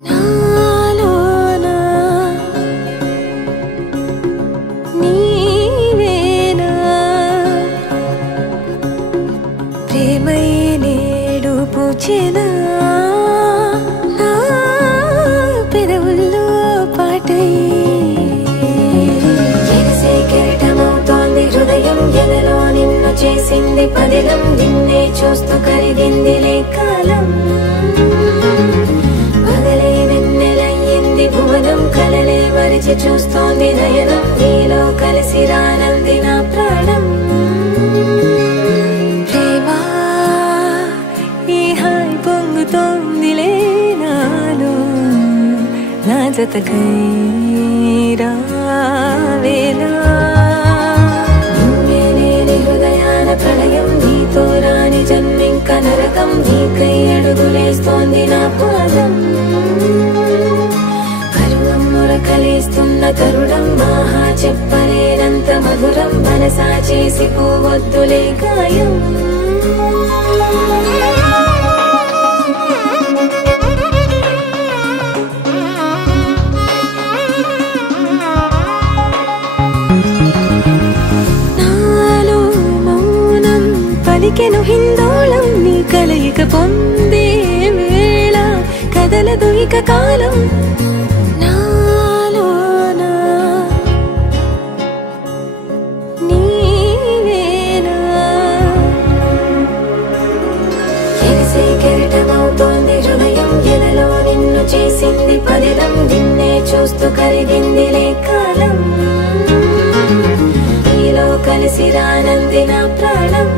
నాలోనా నీవేనా ప్రేమై నేడు పూచెనా నా పెదవుల్లో పాటై ఎగసే కెరటమవుతోంది హృదయం ఎదలో నిన్ను చేసింది పదిలం నిన్నే చూస్తూ కరిగిందిలే కాలం భువనం కలలే మరిచి చూస్తోంది నయనం నీలో కలిసి రానంది నా ప్రాణం ప్రేమా ఈ హాయ్ పొంగుతోందిలే నాలో నా జతకై రావేలా నువ్వే లేని హృదయాల ప్రళయం నీతో రాని జన్మింక నరకం నీకై అడుగులేస్తోంది నా పాదం కలిస్తున్న తరుణం మహా చెప్పలేనంత మధురం మనసా చేసి పోవద్దులే గాయం నాలో మౌనం పలికెను హిందోళం నీ కలయిక పొందే వేళ కదలదు ఇక కాలం హృదయం ఎదలో నిన్ను చేసింది పదిలం నిన్నే చూస్తూ కరిగిందిలే కాలం నీలో కలిసి రానంది నా ప్రాణం